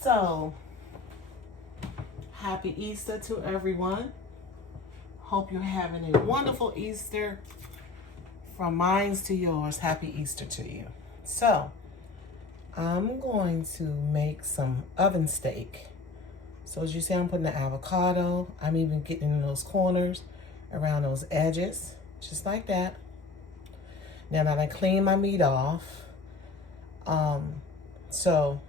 So, happy Easter to everyone. Hope you're having a wonderful Easter. From mine to yours, happy Easter to you. So, I'm going to make some oven steak. So as you see, I'm putting the avocado. I'm even getting in those corners, around those edges, just like that. Now that I clean my meat off, so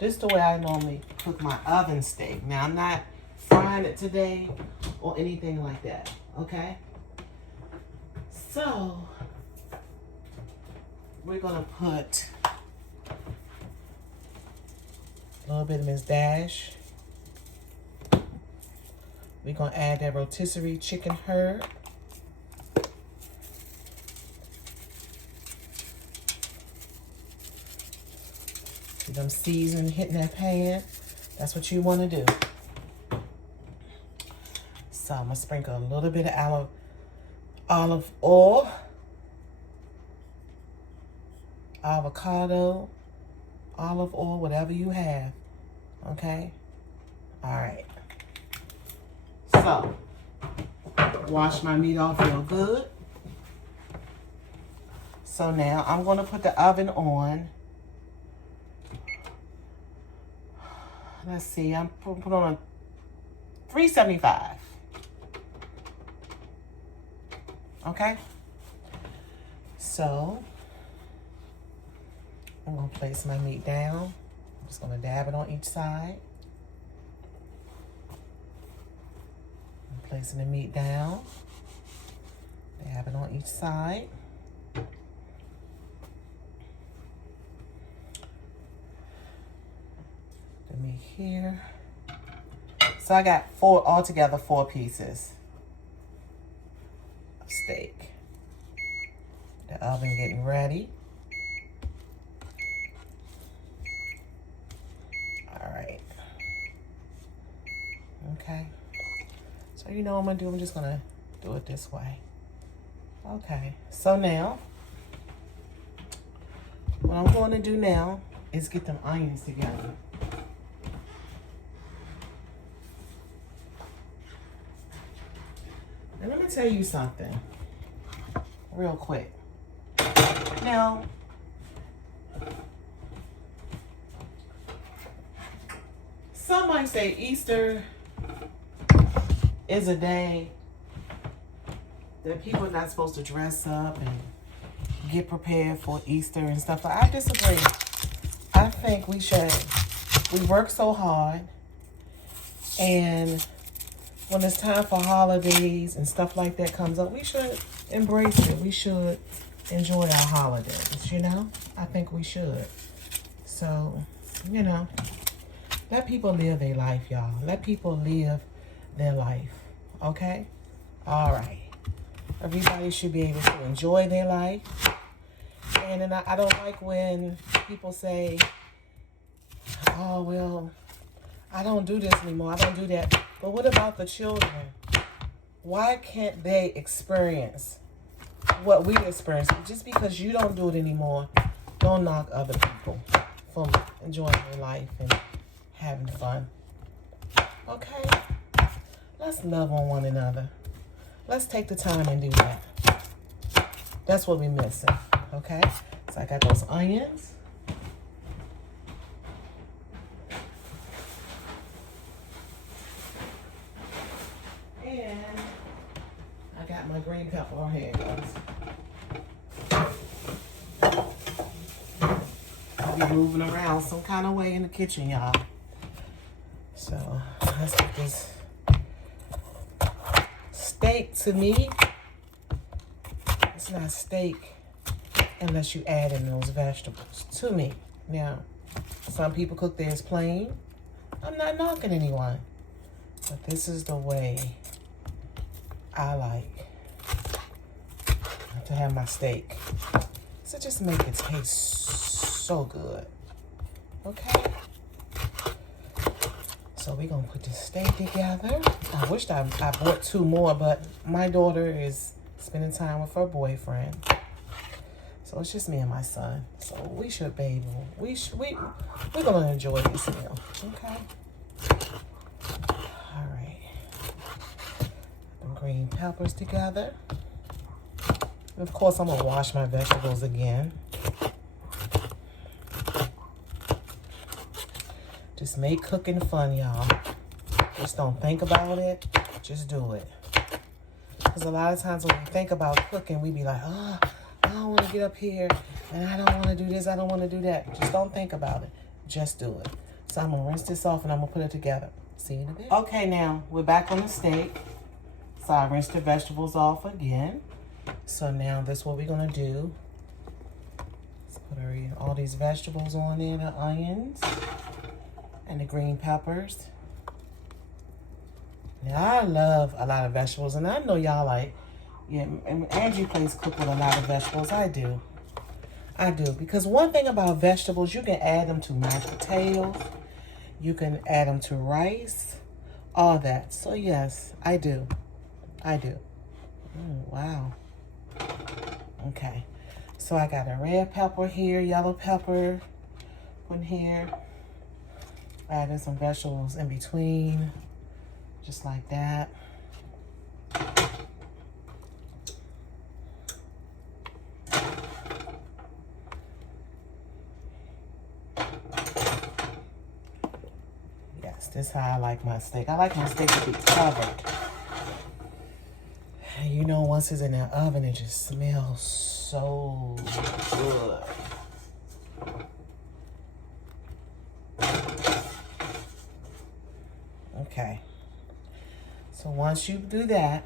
this is the way I normally cook my oven steak. Now I'm not frying it today or anything like that, okay? So we're gonna put a little bit of Miss Dash. We're gonna add that rotisserie chicken herb. See them seasoning hitting that pan. That's what you want to do. So I'm gonna sprinkle a little bit of olive oil, avocado, olive oil, whatever you have. Okay? All right. So, wash my meat off real good. So now I'm going to put the oven on. Let's see, I'm put on a 375. Okay? So, I'm going to place my meat down. I'm just going to dab it on each side. I'm placing the meat down. Dab it on each side. The meat here. So I got altogether four pieces of steak. The oven getting ready. All right. Okay. So you know what I'm gonna do? I'm just gonna do it this way. Okay. So now, what I'm going to do now is get them onions together. And let me tell you something real quick. Now, some might say Easter is a day that people are not supposed to dress up and get prepared for Easter and stuff. I disagree. I think we should. We work so hard, and when it's time for holidays and stuff like that comes up, we should embrace it. We should enjoy our holidays, you know? I think we should. So, you know, let people live their life, y'all. Let people live their life, okay? All right. Everybody should be able to enjoy their life. And then I don't like when people say, oh, well, I don't do this anymore. I don't do that. But what about the children? Why can't they experience what we experience? Just because you don't do it anymore, don't knock other people from enjoying their life and having fun. Okay? Let's love on one another. Let's take the time and do that. That's what we're missing. Okay? So I got those onions. And I got my green pepper. Oh, here it goes. I'll be moving around some kind of way in the kitchen, y'all. So let's get this steak. To me, it's not steak unless you add in those vegetables. To me. Now, some people cook theirs plain. I'm not knocking anyone. But this is the way I like to have my steak. So just make it taste so good. Okay? So we're going to put this steak together. I wished I bought two more, but my daughter is spending time with her boyfriend. So So it's just me and my son. So we should be able, we're gonna enjoy this meal, okay? All right. The green peppers together. And of course, I'm gonna wash my vegetables again. Just make cooking fun, y'all. Just don't think about it, just do it. Because a lot of times when we think about cooking, we be like, oh, I don't want to get up here, and I don't want to do this, I don't want to do that. Just don't think about it, just do it. So I'm going to rinse this off and I'm going to put it together. See you in a bit. Okay, now we're back on the steak. So I rinsed the vegetables off again. So now this is what we're going to do. Let's put all these vegetables on there, the onions and the green peppers. Now, I love a lot of vegetables, and I know y'all like, yeah, and Angie plays cook with a lot of vegetables. I do, because one thing about vegetables, you can add them to mashed potatoes, you can add them to rice, all that. So yes, I do. Wow. Okay, so I got a red pepper here, yellow pepper, put in here, adding some vegetables in between. Just like that. Yes, this is how I like my steak. I like my steak to be covered. And you know, once it's in the oven, it just smells so good. Okay. So once you do that,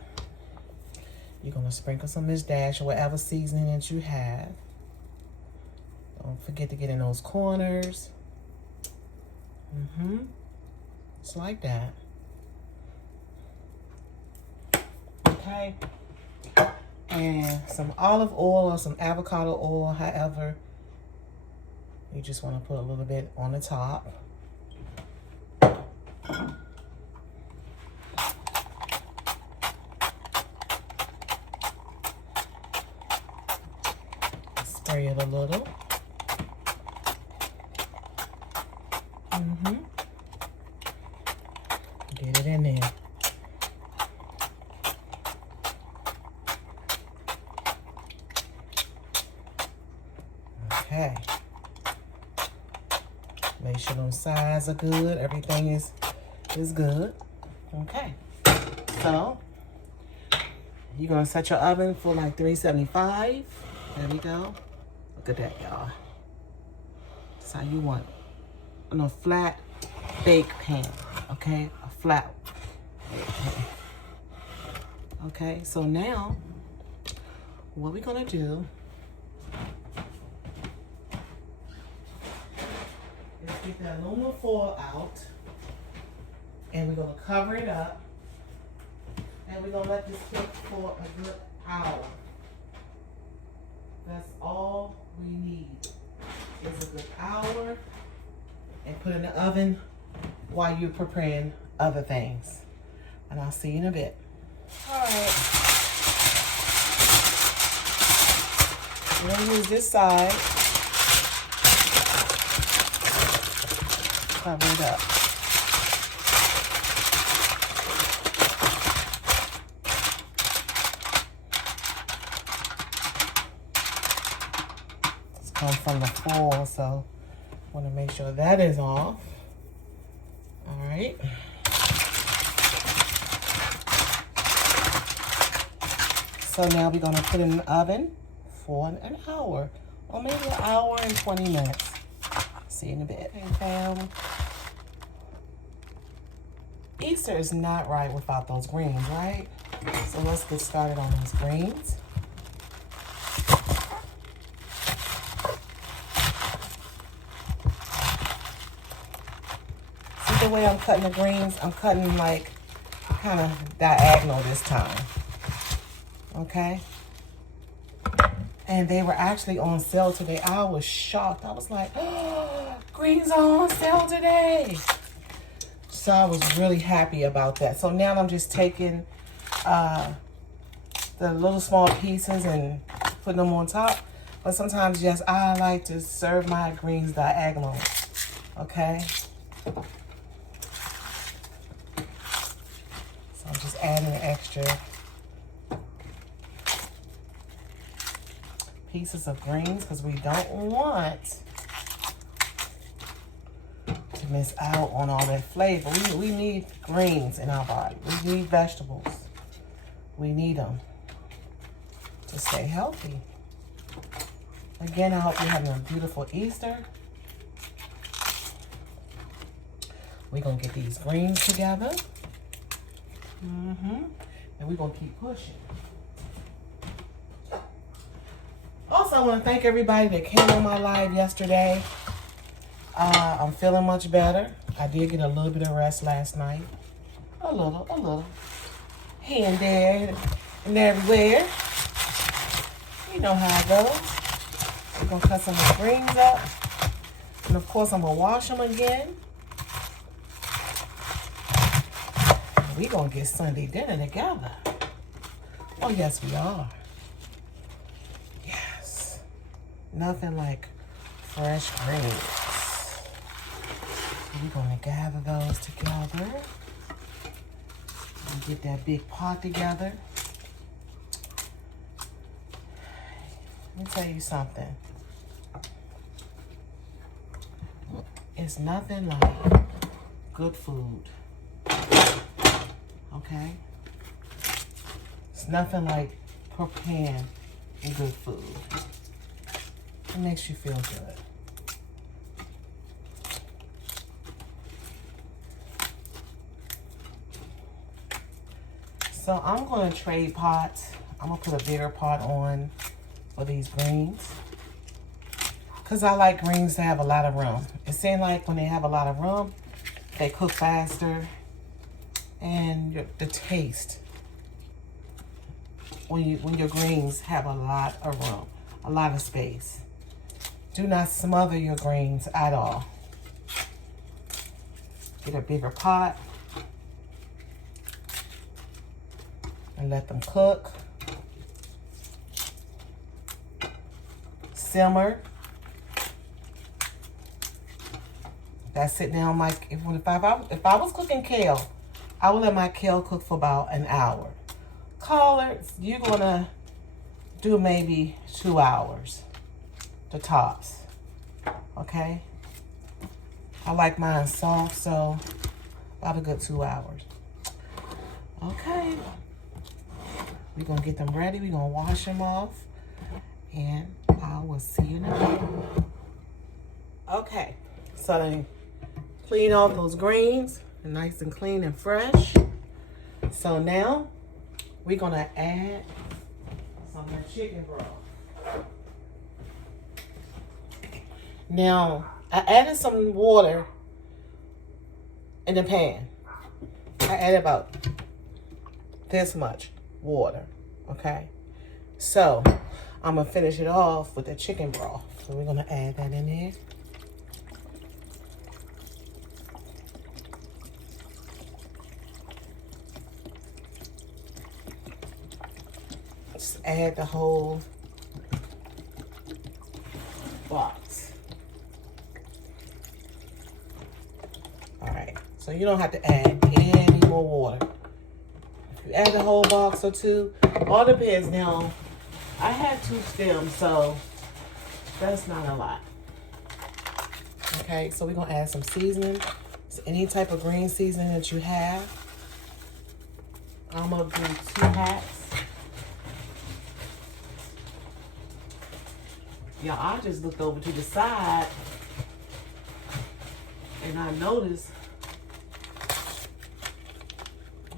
you're going to sprinkle some Miss Dash or whatever seasoning that you have. Don't forget to get in those corners. Just like that. Okay. And some olive oil or some avocado oil, however. You just want to put a little bit on the top. Spray it a little. Get it in there. Okay. Make sure those sides are good. Everything is good. Okay. So you're gonna set your oven for like 375. There we go. Look at that, y'all. That's how you want it. On a flat bake pan, okay? A flat bake pan. Okay, so now what we're gonna do is get the aluminum foil out, and we're gonna cover it up, and we're gonna let this cook for a good hour. That's all we need is a good hour, and put in the oven while you're preparing other things. And I'll see you in a bit. All right. We're gonna use this side. Cover it up. Come from the foil, so I want to make sure that is off. All right. So now we're going to put it in the oven for an hour, or maybe an hour and 20 minutes. See you in a bit. Okay, fam. Easter is not right without those greens, right? So let's get started on those greens. The way I'm cutting the greens, I'm cutting like kind of diagonal this time. Okay? And they were actually on sale today. I was shocked. I was like, oh, greens are on sale today. So I was really happy about that. So now I'm just taking the little small pieces and putting them on top. But sometimes, yes, I like to serve my greens diagonal. Okay? So I'm just adding extra pieces of greens because we don't want to miss out on all that flavor. We need greens in our body. We need vegetables. We need them to stay healthy. Again, I hope you're having a beautiful Easter. We're going to get these greens together. And we're going to keep pushing. Also, I want to thank everybody that came on my live yesterday. I'm feeling much better. I did get a little bit of rest last night. A little. Here and there and everywhere. You know how it goes. We're going to cut some of the greens up. And of course, I'm going to wash them again. We're going to get Sunday dinner together. Oh, yes, we are. Yes. Nothing like fresh greens. So we're going to gather those together. And get that big pot together. Let me tell you something. It's nothing like good food. Okay? It's nothing like preparing good food. It makes you feel good. So I'm going to trade pots. I'm going to put a bigger pot on for these greens. Because I like greens to have a lot of room. It seems like when they have a lot of room, they cook faster. And the taste, when your greens have a lot of room, a lot of space. Do not smother your greens at all. Get a bigger pot and let them cook. Simmer. That's sitting there on my, if I was cooking kale, I would let my kale cook for about an hour. Collards, you're gonna do maybe 2 hours, the tops, okay? I like mine soft, so about a good 2 hours. Okay, we're gonna get them ready. We're gonna wash them off, and I will see you now. Okay, so then clean off those greens. Nice and clean and fresh. So now we're gonna add some of the chicken broth. Now I added some water in the pan. I added about this much water. Okay, so I'm gonna finish it off with the chicken broth. So we're gonna add that in there. Just add the whole box. All right, so you don't have to add any more water. If you add the whole box or two, all depends. Now, I had 2 stems, so that's not a lot. Okay, so we're gonna add some seasoning. So any type of green seasoning that you have. I'm gonna do 2 hats. Y'all, I just looked over to the side and I noticed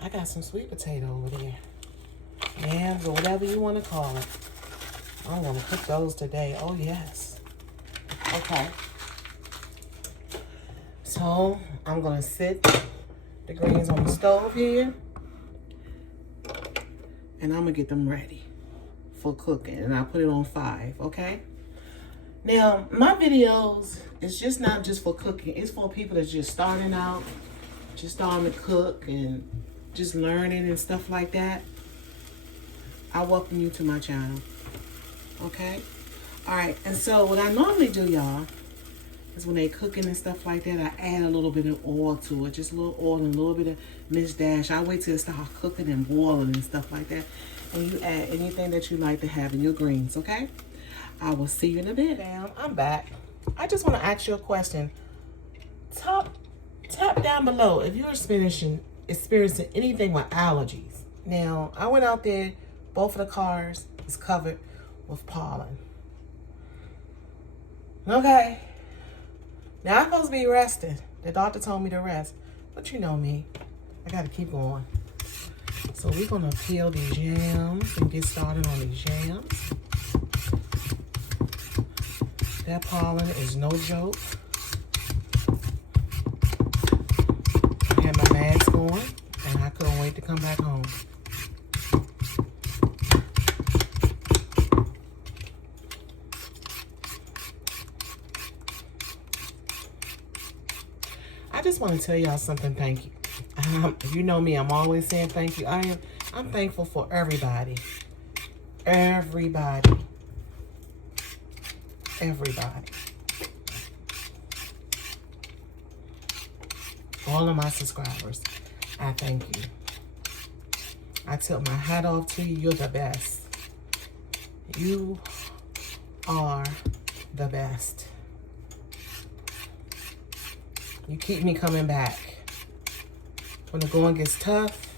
I got some sweet potato over there. Yams or whatever you want to call it. I'm going to cook those today. Oh, yes. Okay. So, I'm going to sit the greens on the stove here. And I'm going to get them ready for cooking. And I'll put it on 5, okay? Now, my videos is just not just for cooking. It's for people that's just starting out, just starting to cook and just learning and stuff like that. I welcome you to my channel, okay? All right, and so what I normally do, y'all, is when they cooking and stuff like that, I add a little bit of oil to it. Just a little oil and a little bit of Miss Dash. I wait till it start cooking and boiling and stuff like that. And you add anything that you like to have in your greens, okay? I will see you in a bit. Damn, I'm back. I just want to ask you a question. Tap down below if you're experiencing anything with allergies. Now, I went out there, both of the cars is covered with pollen. Okay. Now, I'm supposed to be rested. The doctor told me to rest. But you know me. I got to keep going. So we're going to peel these yams and get started on these yams. That pollen is no joke. I had my mask on, and I couldn't wait to come back home. I just want to tell y'all something. Thank you. You know me. I'm always saying thank you. I'm thankful for everybody. Everybody. All of my subscribers. I thank you. I tilt my hat off to you. You're the best. You are the best. You keep me coming back. When the going gets tough,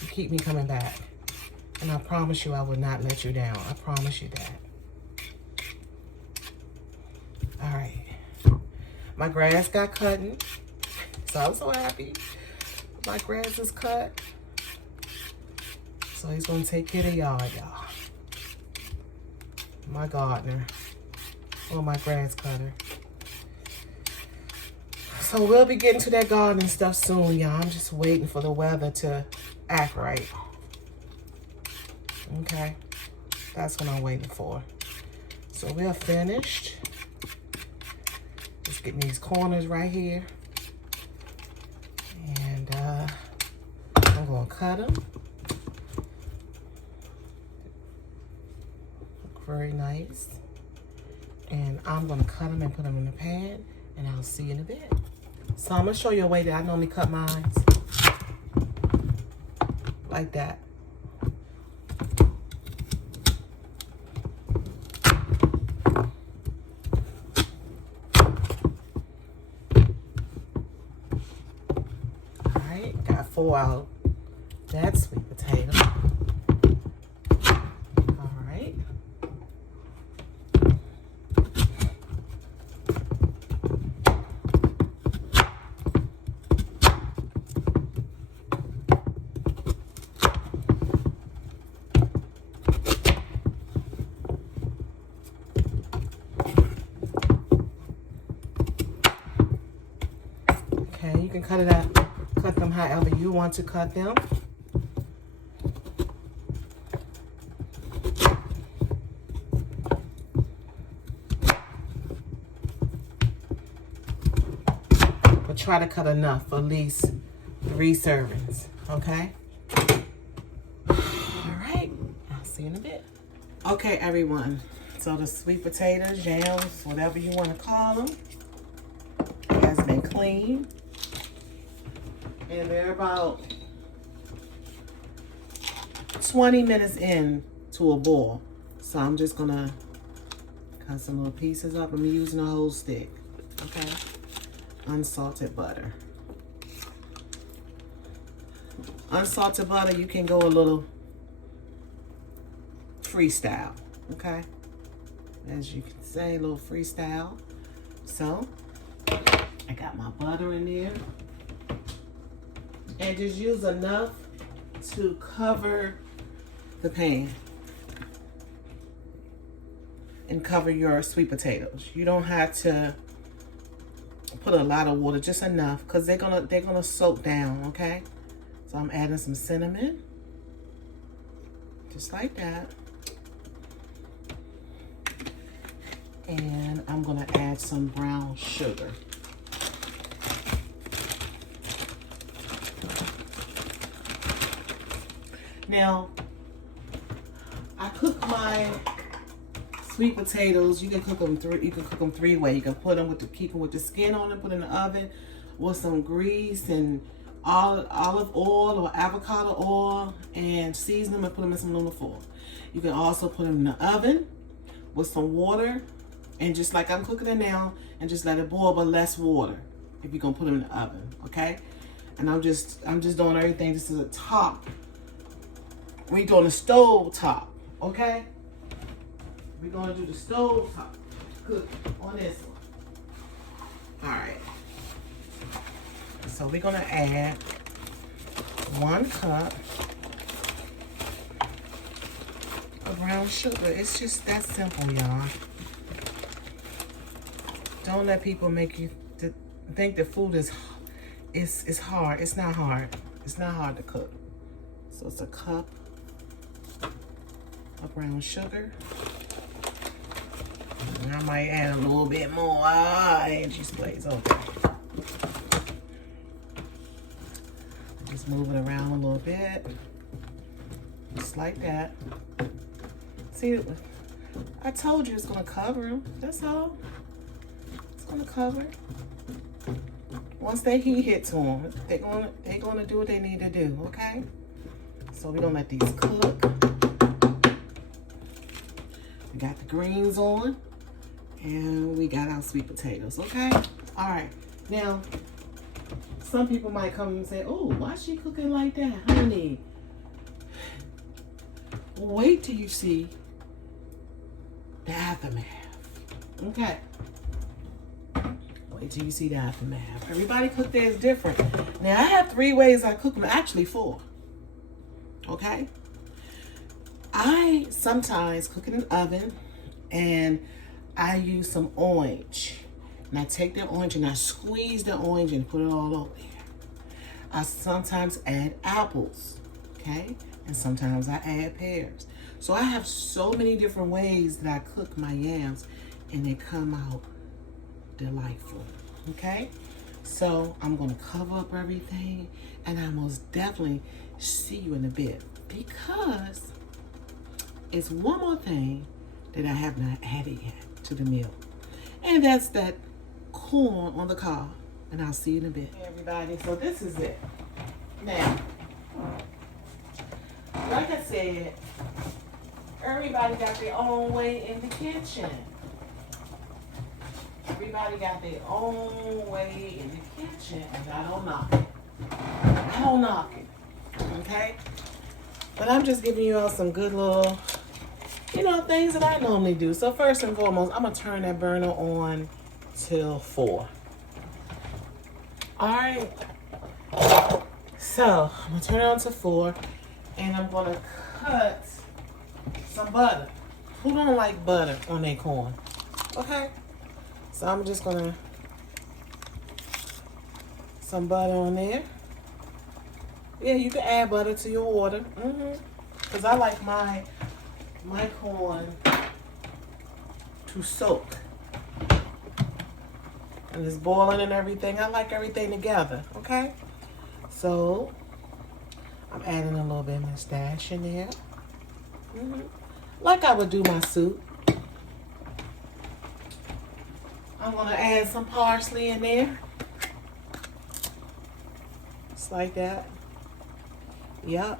you keep me coming back. And I promise you I will not let you down. I promise you that. All right. My grass got cutting. So I'm so happy. My grass is cut. So he's going to take care of the yard, y'all. My gardener. Or my grass cutter. So we'll be getting to that gardening stuff soon, y'all. I'm just waiting for the weather to act right. Okay. That's what I'm waiting for. So we're finished. Just getting these corners right here. And I'm going to cut them. Look very nice. And I'm going to cut them and put them in the pan. And I'll see you in a bit. So I'm going to show you a way that I normally cut mine. Like that. Alright, got 4 out. That's sweet potato. Alright. You can cut them however you want to cut them. But try to cut enough for at least 3 servings, okay? All right, I'll see you in a bit. Okay, everyone. So the sweet potatoes, yams, whatever you want to call them, has been cleaned. And they're about 20 minutes in to a boil. So I'm just gonna cut some little pieces up. I'm using a whole stick, okay? Unsalted butter. Unsalted butter, you can go a little freestyle, okay? As you can say, a little freestyle. So I got my butter in there. And just use enough to cover the pan and cover your sweet potatoes. You don't have to put a lot of water, just enough, because they're gonna soak down, okay? So I'm adding some cinnamon, just like that. And I'm gonna add some brown sugar. Now, I cook my Sweet potatoes, you can cook them three ways. You can put them keep them with the skin on them, put in the oven with some grease and olive oil or avocado oil, and season them and put them in some aluminum foil. You can also put them in the oven with some water, and just like I'm cooking it now, and just let it boil, but less water if you're gonna put them in the oven, okay? And I'm just doing everything just as a top. We're doing the stove top, okay? We're gonna do the stove top cook on this one. All right. So we're gonna add 1 cup of brown sugar. It's just that simple, y'all. Don't let people make you think the food is hard. It's not hard. It's not hard to cook. So it's a cup of brown sugar. And I might add a little bit more. Angie's Blaze, okay. Just move it around a little bit. Just like that. See, I told you it's gonna cover them. That's all. It's gonna cover. Once that heat hits to them, they're gonna do what they need to do, okay? So we're gonna let these cook. We got the greens on, and we got our sweet potatoes, okay? All right, now, some people might come and say, oh, why is she cooking like that, honey? Wait till you see the aftermath, okay? Wait till you see the aftermath. Everybody cook theirs different. Now, I have 3 ways I cook them, actually 4, okay? I sometimes cook in an oven, and I use some orange. And I take that orange and I squeeze the orange and put it all over there. I sometimes add apples, okay? And sometimes I add pears. So I have so many different ways that I cook my yams, and they come out delightful, okay? So I'm gonna cover up everything, and I most definitely see you in a bit, because it's one more thing that I have not added yet to the meal, and that's that corn on the cob, and I'll see you in a bit. Hey everybody, so this is it. Now, like I said, everybody got their own way in the kitchen. Everybody got their own way in the kitchen, and I don't knock it. I don't knock it, okay? But I'm just giving you all some good little, things that I normally do. So first and foremost, I'm gonna turn that burner on till 4. All right. So I'm gonna turn it on to 4, and I'm gonna cut some butter. Who don't like butter on their corn? Okay. So I'm just gonna some butter on there. Yeah, you can add butter to your water. Cause I like my corn to soak. And it's boiling and everything. I like everything together, okay? So I'm adding a little bit of mustache in there. Like I would do my soup. I'm gonna add some parsley in there. Just like that. Yep.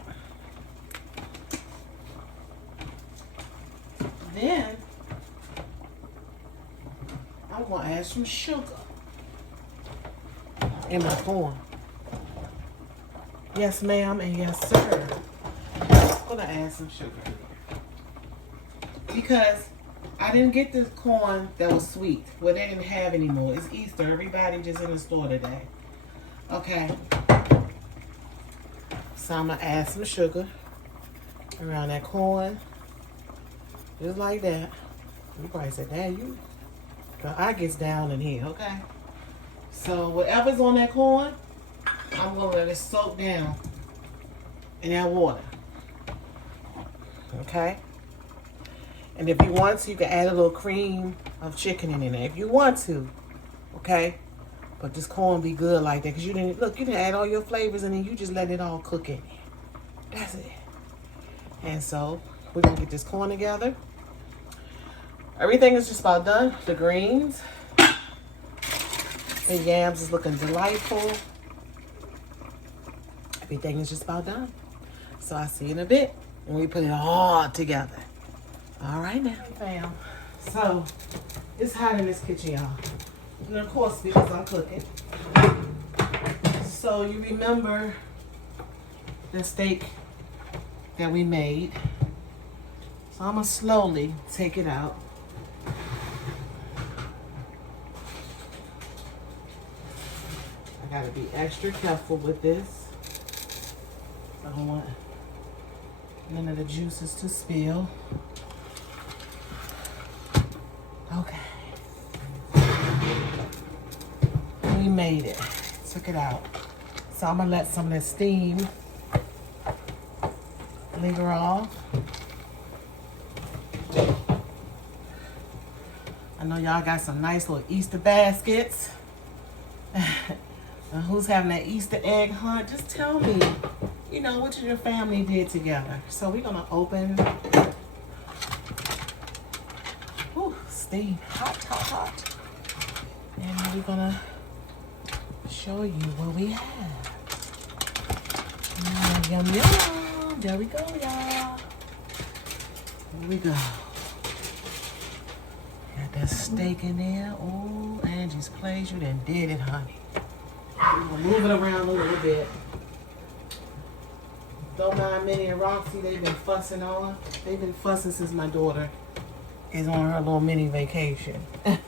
Then I'm gonna add some sugar in my corn. Yes, ma'am, and yes, sir. I'm gonna add some sugar because I didn't get this corn that was sweet. Well, they didn't have anymore. It's Easter. Everybody just in the store today. Okay. So I'm gonna add some sugar around that corn. Just like that. You probably said, Dad, I gets down in here, okay? So whatever's on that corn, I'm gonna let it soak down in that water. Okay? And if you want to, you can add a little cream of chicken in there if you want to. Okay? But this corn be good like that, because you didn't add all your flavors and then you just let it all cook in there. That's it. And so we're gonna get this corn together. Everything is just about done. The greens. The yams is looking delightful. Everything is just about done. So I'll see you in a bit when we put it all together. All right now, fam. So it's hot in this kitchen, y'all. And of course, because I'm cooking. So you remember the steak that we made. So I'm gonna slowly take it out. I gotta be extra careful with this. I don't want none of the juices to spill. Okay. We made it. Took it out. So I'm gonna let some of the steam linger off. I know y'all got some nice little Easter baskets. Who's having that Easter egg hunt? Just tell me, you know, what your family did together. So we're gonna open. Ooh, steam, hot, hot, hot. And we're gonna show you what we have. Yum, yum. There we go, y'all. Here we go. Got that steak in there. Oh, Angie's Place, you done did it, honey. We're gonna move it around a little bit. Don't mind Minnie and Roxy, they've been fussing on. They've been fussing since my daughter is on her little mini vacation. Okay,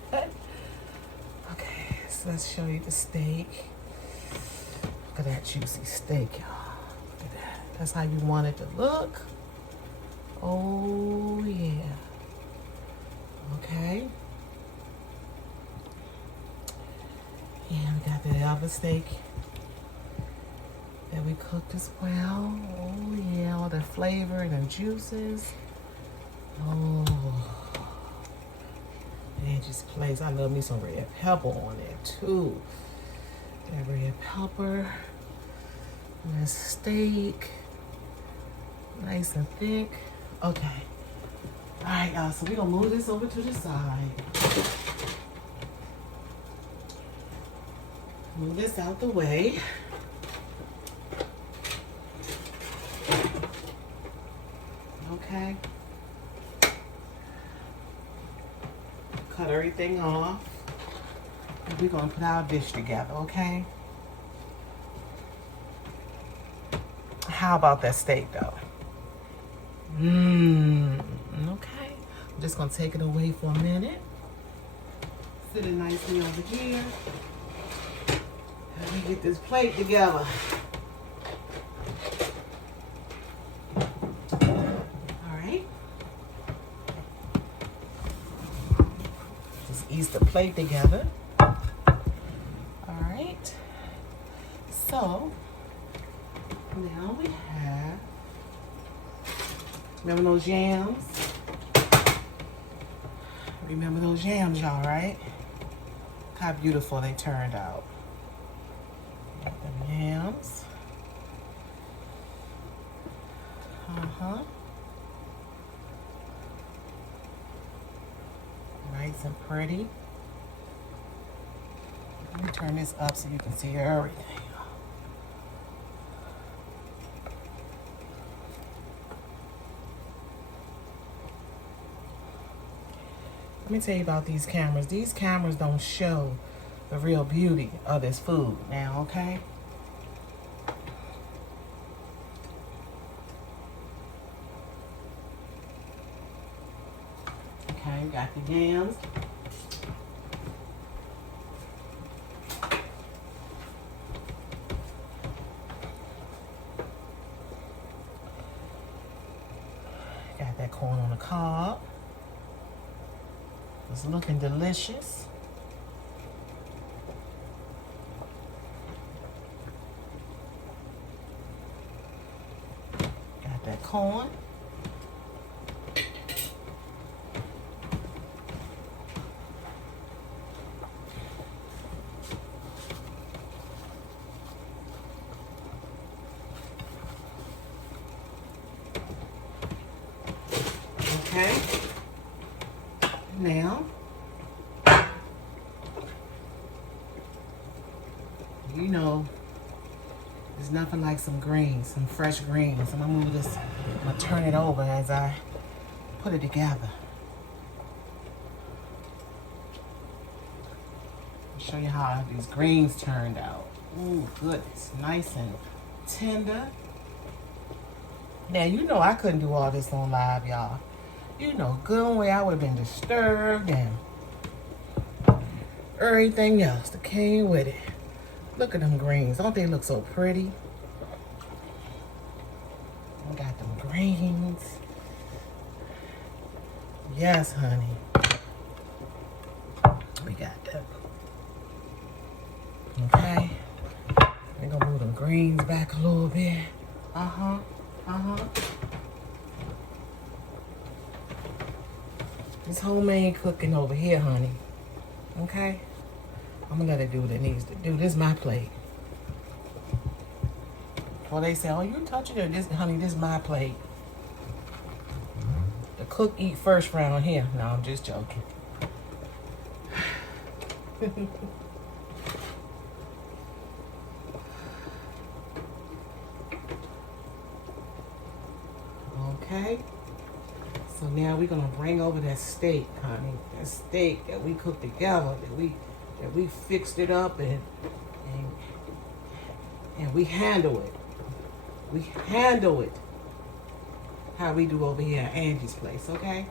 so let's show you the steak. Look at that juicy steak, y'all. Look at that. That's how you want it to look. Oh, yeah. Okay. And we got the other steak that we cooked as well. Oh, yeah. All the flavor and the juices. Oh. Angie's Place. I love me some red pepper on there, too. That red pepper. And the steak. Nice and thick. Okay. All right, y'all. So we're going to move this over to the side. Move this out the way. Okay. Cut everything off. And we're going to put our dish together, okay? How about that steak, though? Okay. I'm just going to take it away for a minute. Sit it nicely over here. Let me get this plate together. All right. Just ease the plate together. All right. So now we have, remember those yams? Remember those yams, y'all, right? Look how beautiful they turned out. The yams. Nice and pretty. Let me turn this up so you can see everything. Let me tell you about these cameras. These cameras don't show the real beauty of this food now, okay? Okay, got the yams. Got that corn on the cob. It's looking delicious. Got that corn. Okay. now. You know, there's nothing like some greens, some fresh greens. I'm gonna move this, I'm gonna turn it over as I put it together. I'll show you how these greens turned out. Ooh, goodness, nice and tender. Now, you know I couldn't do all this on live, y'all. You know good and well I would have been disturbed and everything else that came with it. Look at them greens. Don't they look so pretty? We got them greens. Yes, honey. We got them. Okay. We're gonna move them greens back a little bit. Uh-huh. Uh-huh. This homemade cooking over here, honey. Okay? I'm gonna let it do what it needs to do. This is my plate. Well, they say, oh, you touching it. This, honey, this is my plate. The cook eat first round here. No, I'm just joking. Okay. So now we're gonna bring over that steak, honey. That steak that we cooked together, that we fixed it up and we handle it. We handle it how we do over here at Angie's place, okay?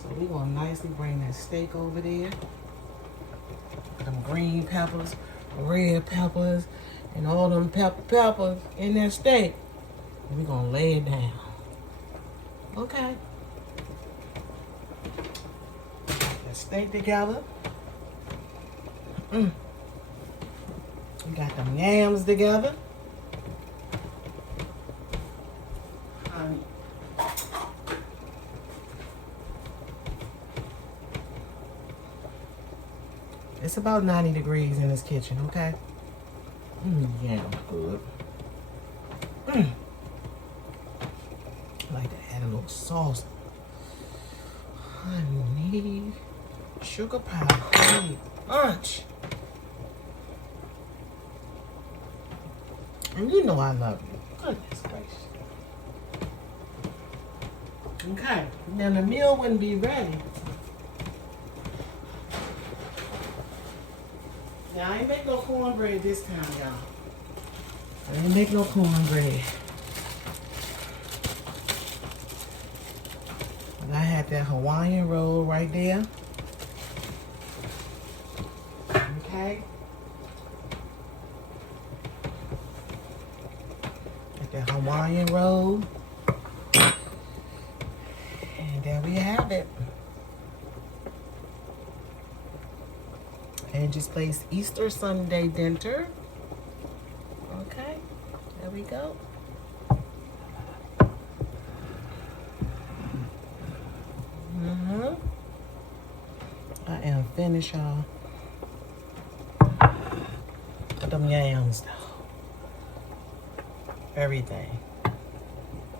So we're gonna nicely bring that steak over there. Them green peppers, red peppers, and all them peppers in that steak. And we're gonna lay it down. Okay. That steak together. We got them yams together. It's about 90 degrees in this kitchen, okay? Yams good. I like to add a little sauce. Honey, sugar powder, honey, punch. And you know I love you. Goodness gracious. Okay, now the meal wouldn't be ready. Now I ain't make no cornbread this time, y'all. I didn't make no cornbread. But I had that Hawaiian roll right there. Okay. Got that Hawaiian roll. And there we have it. And just place Easter Sunday dinner. Okay, there we go. I am finished, y'all. With them yams, though. Everything.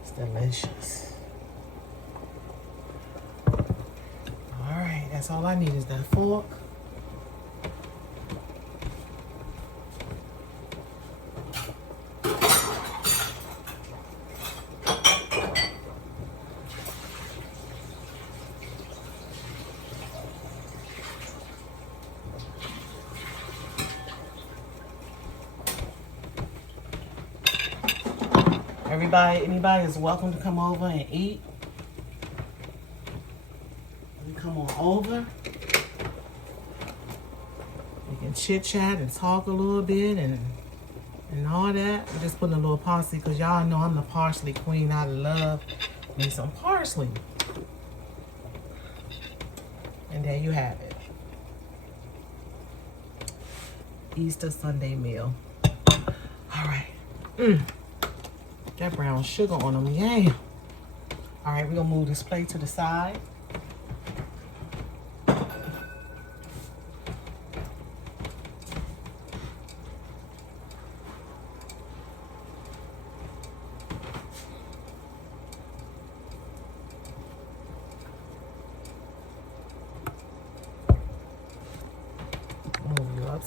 It's delicious. All right, that's all I need is that fork. Anybody is welcome to come over and eat. You come on over. You can chit chat and talk a little bit and all that. I'm just putting a little parsley because y'all know I'm the parsley queen. I love me some parsley. And there you have it. Easter Sunday meal. All right. That brown sugar on them, yeah. All right, we're gonna move this plate to the side.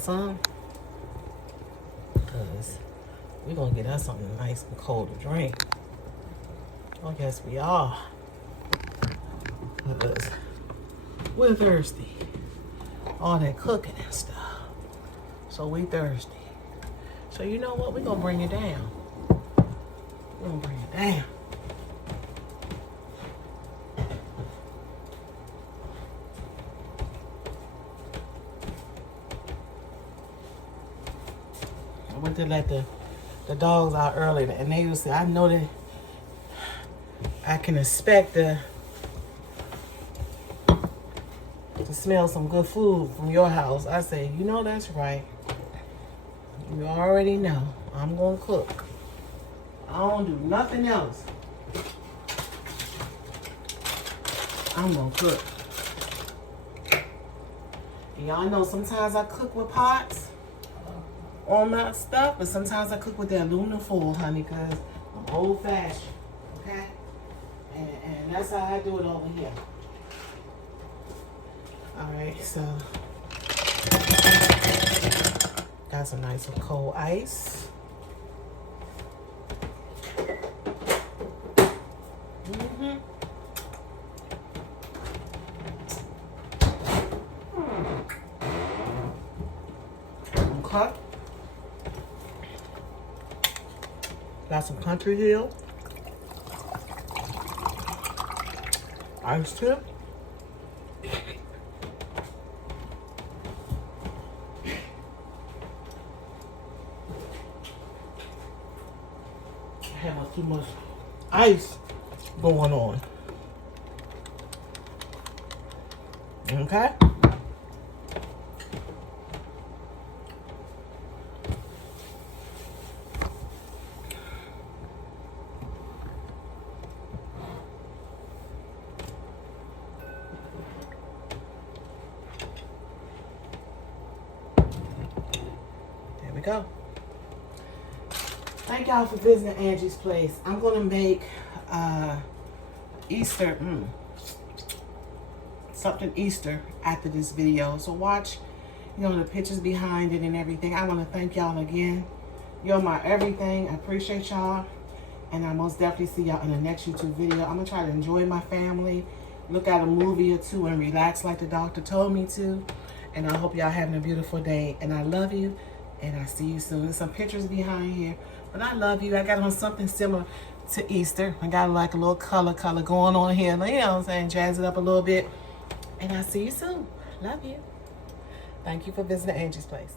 some. Because we're going to get us something nice and cold to drink. I guess we are. Because we're thirsty. All that cooking and stuff. So we thirsty. So you know what? We're going to bring it down. We're going to bring it down. I went to let the dogs out earlier, and they was, I know that I can expect to smell some good food from your house. I say, you know that's right. You already know I'm gonna cook. I don't do nothing else. I'm gonna cook. Y'all know sometimes I cook with pots on my stuff, but sometimes I cook with the aluminum foil, honey, because I'm old fashioned. Okay? And that's how I do it over here. Alright, so got some nice cold ice. Okay. Got some Country Hill ice tip. Have too much ice going on. Okay. There we go. Thank y'all for visiting Angie's Place. I'm gonna make Easter something Easter after this video. So watch, you know, the pictures behind it and everything. I want to thank y'all again. You're my everything. I appreciate y'all, and I most definitely see y'all in the next YouTube video. I'm gonna try to enjoy my family, look at a movie or two, and relax like the doctor told me to. And I hope y'all having a beautiful day. And I love you, and I see you soon. There's some pictures behind here. But I love you. I got on something similar to Easter. I got like a little color going on here. You know what I'm saying? Jazz it up a little bit. And I'll see you soon. Love you. Thank you for visiting Angie's Place.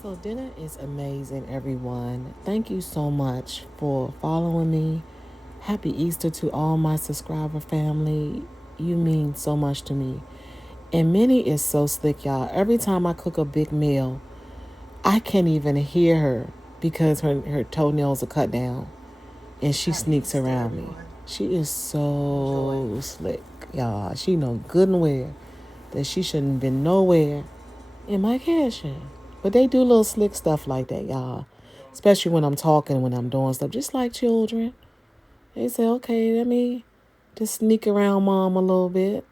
So dinner is amazing, everyone. Thank you so much for following me. Happy Easter to all my subscriber family. You mean so much to me. And Minnie is so slick, y'all. Every time I cook a big meal, I can't even hear her because her toenails are cut down. And she sneaks around me. She is so slick, y'all. She know good and well that she shouldn't have been nowhere in my kitchen. But they do little slick stuff like that, y'all. Especially when I'm talking, when I'm doing stuff. Just like children. They say, okay, let me just sneak around mom a little bit.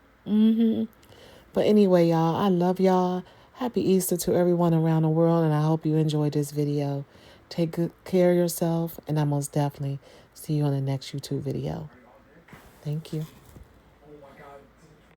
But anyway, y'all, I love y'all. Happy Easter to everyone around the world. And I hope you enjoyed this video. Take good care of yourself. And I most definitely see you on the next YouTube video. Thank you.